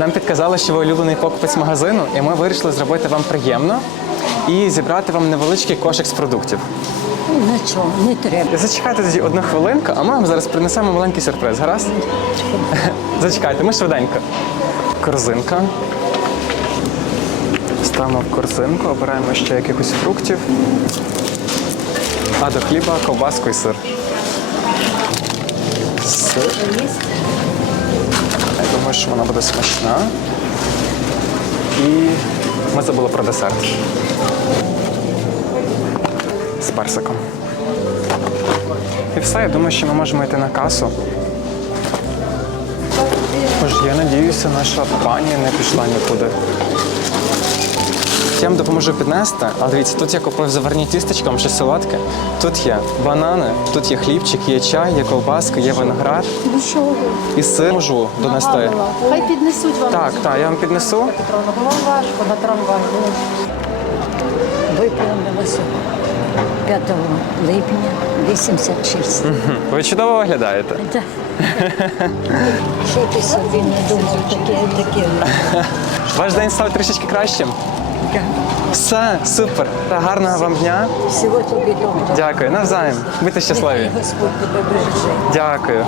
Нам підказали, що ви улюблений покупець магазину, і ми вирішили зробити вам приємно і зібрати вам невеличкий кошик з продуктів. Нічого, не треба. Зачекайте тоді одну хвилинку, а ми вам зараз принесемо маленький сюрприз. Гаразд? Зачекайте, ми швиденько. Корзинка. Ставимо в корзинку, обираємо ще якихось фруктів. А до хліба ковбаску і сир. Сир. Я думаю, що вона буде смачна. І ми забули про десерт. З персиком. І все, я думаю, що ми можемо йти на касу. Тож я надіюся, наша пані не пішла нікуди. Я вам допоможу піднести, але дивіться, тут я купив заварні тістечком ще солодке. Тут є банани, тут є хлібчик, є чай, є ковбаска, є виноград Ну що ви? і сир можу донести. Хай піднесуть вам. Так, так, я вам піднесу. Петровна, бо вам важко на трамвай. Виповнилося 5 липня 86. Ви чудово виглядаєте. Так. Що ти собі не думав, таке, таке. Ваш день став трішечки кращим. Так. Все, супер. Гарного вам дня. Всього тобі доброго. Дякую, навзаєм. Будьте щасливі. Господь тебе береже. Дякую.